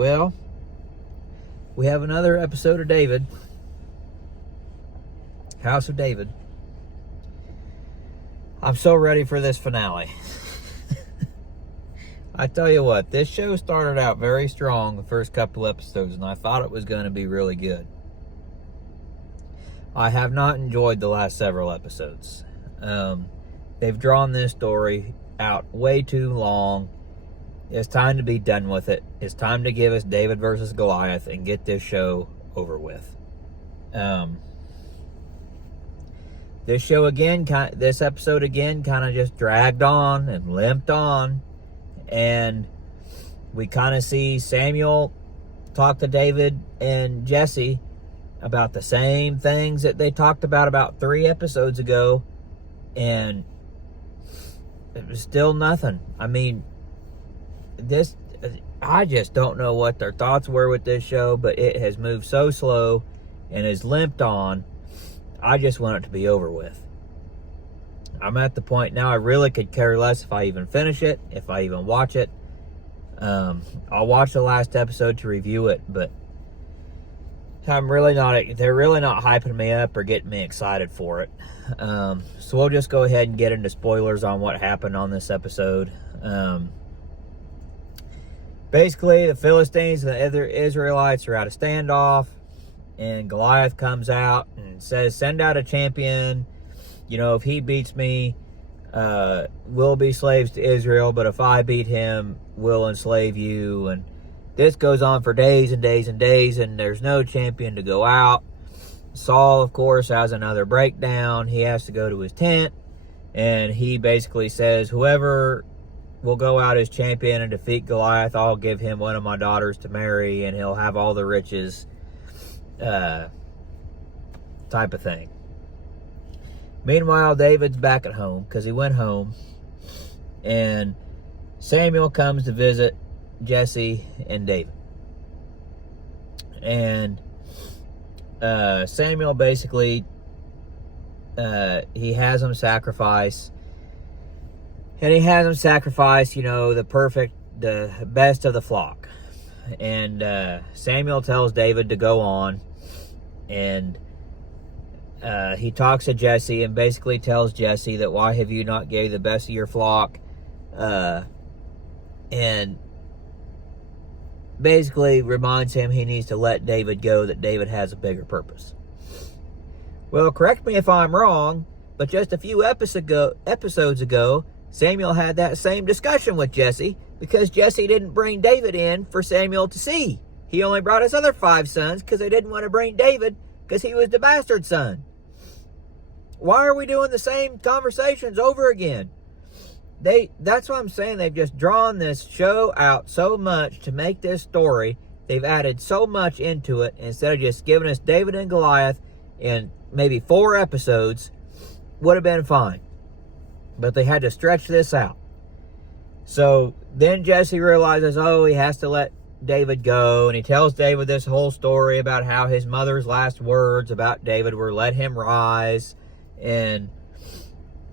Well, we have another episode of David. House of David. I'm so ready for this finale. I tell you what, this show started out very strong the first couple episodes, and I thought it was going to be really good. I have not enjoyed the last several episodes. They've drawn this story out way too long. It's time to be done with it. It's time to give us David versus Goliath and get this show over with. This episode again kind of just dragged on and limped on. And we kind of see Samuel talk to David and Jesse about the same things that they talked about 3 episodes ago. And it was still nothing. I mean, I just don't know what their thoughts were with this show, but it has moved so slow and has limped on. I just want it to be over with. I'm at the point now I really could care less if I even finish it, if I even watch it. I'll watch the last episode to review it, but they're really not hyping me up or getting me excited for it. So we'll just go ahead and get into spoilers on what happened on this episode. Basically, the Philistines and the other Israelites are at a standoff, and Goliath comes out and says, send out a champion. You know, if he beats me, we'll be slaves to Israel, but if I beat him, we'll enslave you. And this goes on for days and days and days, and there's no champion to go out. Saul, of course, has another breakdown. He has to go to his tent, and he basically says, whoever will go out as champion and defeat Goliath, I'll give him one of my daughters to marry, and he'll have all the riches, type of thing. Meanwhile, David's back at home because he went home, and Samuel comes to visit Jesse and David. And Samuel basically, he has him sacrifice. And he has him sacrifice, the best of the flock. And Samuel tells David to go on. And he talks to Jesse and basically tells Jesse that why have you not gave the best of your flock? And basically reminds him he needs to let David go, that David has a bigger purpose. Well, correct me if I'm wrong, but just a few episodes ago, Samuel had that same discussion with Jesse because Jesse didn't bring David in for Samuel to see. He only brought his other 5 sons because they didn't want to bring David because he was the bastard son. Why are we doing the same conversations over again? That's what I'm saying. They've just drawn this show out so much to make this story. They've added so much into it. Instead of just giving us David and Goliath in maybe 4 episodes, would have been fine. But they had to stretch this out. So then Jesse realizes, he has to let David go. And he tells David this whole story about how his mother's last words about David were, let him rise. And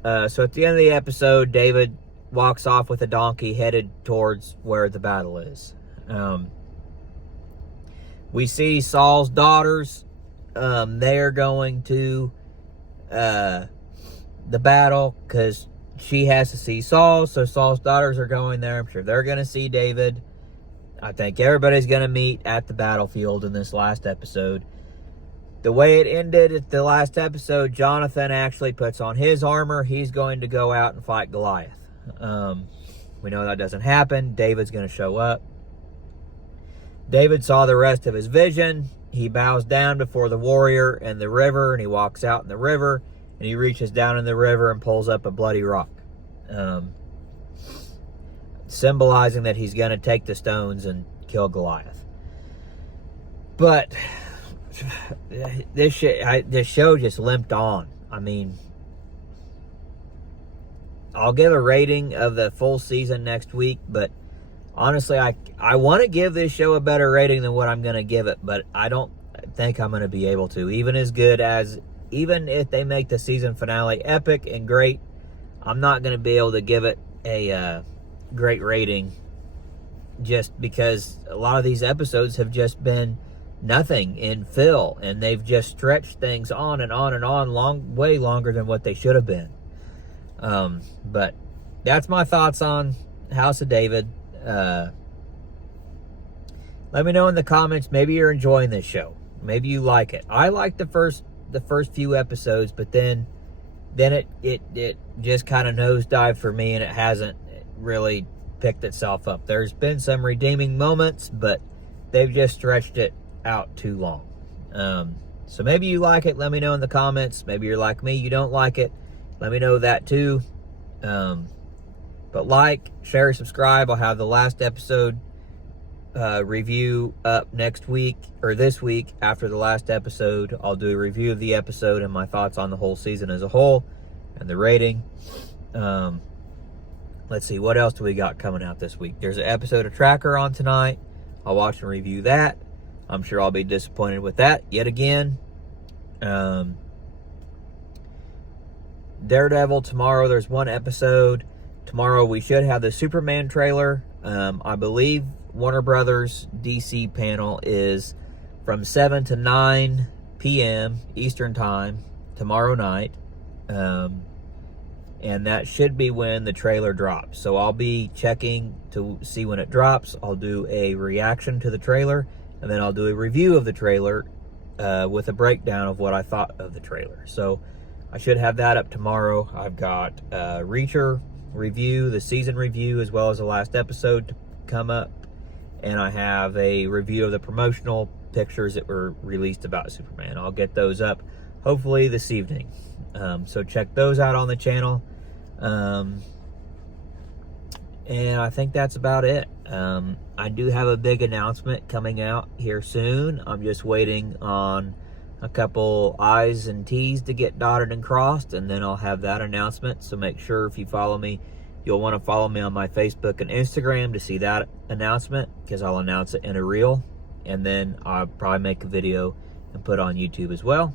so at the end of the episode, David walks off with a donkey headed towards where the battle is. We see Saul's daughters. They're going to the battle because she has to see Saul. So Saul's daughters are going there. I'm sure they're going to see David. I think everybody's going to meet at the battlefield in this last episode. The way it ended at the last episode, Jonathan actually puts on his armor. He's going to go out and fight Goliath. We know that doesn't happen. David's going to show up. David saw the rest of his vision. He bows down before the warrior in the river, and he walks out in the river, and he reaches down in the river and pulls up a bloody rock, symbolizing that he's going to take the stones and kill Goliath. But this show just limped on. I mean, I'll give a rating of the full season next week, but honestly, I want to give this show a better rating than what I'm going to give it, but I don't think I'm going to be able to. Even if they make the season finale epic and great, I'm not going to be able to give it a great rating just because a lot of these episodes have just been nothing in fill, and they've just stretched things on and on and on, way longer than what they should have been. But that's my thoughts on House of David. Let me know in the comments. Maybe you're enjoying this show. Maybe you like it. I like the first few episodes, but then it just kind of nosedived for me, and it hasn't really picked itself up. There's been some redeeming moments, but they've just stretched it out too long. So maybe you like it. Let me know in the comments. Maybe you're like me, you don't like it. Let me know that too. But like, share, subscribe. I'll have the last episode review up next week, or this week after the last episode. I'll do a review of the episode and my thoughts on the whole season as a whole and the rating. Let's see, what else do we got coming out this week? There's an episode of Tracker on tonight. I'll watch and review that. I'm sure I'll be disappointed with that yet again. Daredevil, tomorrow there's one episode. Tomorrow we should have the Superman trailer. I believe Warner Brothers DC panel is from 7 to 9 p.m. Eastern Time tomorrow night. And that should be when the trailer drops. So I'll be checking to see when it drops. I'll do a reaction to the trailer, and then I'll do a review of the trailer with a breakdown of what I thought of the trailer. So I should have that up tomorrow. I've got Reacher review, the season review, as well as the last episode to come up. And I have a review of the promotional pictures that were released about Superman. I'll get those up hopefully this evening. So check those out on the channel. And I think that's about it. I do have a big announcement coming out here soon. I'm just waiting on a couple I's and T's to get dotted and crossed, and then I'll have that announcement. So make sure if you follow me, you'll want to follow me on my Facebook and Instagram to see that announcement, because I'll announce it in a reel, and then I'll probably make a video and put it on YouTube as well.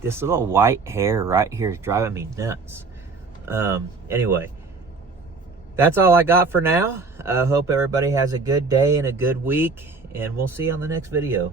This little white hair right here is driving me nuts. Anyway, that's all I got for now. I hope everybody has a good day and a good week, and we'll see you on the next video.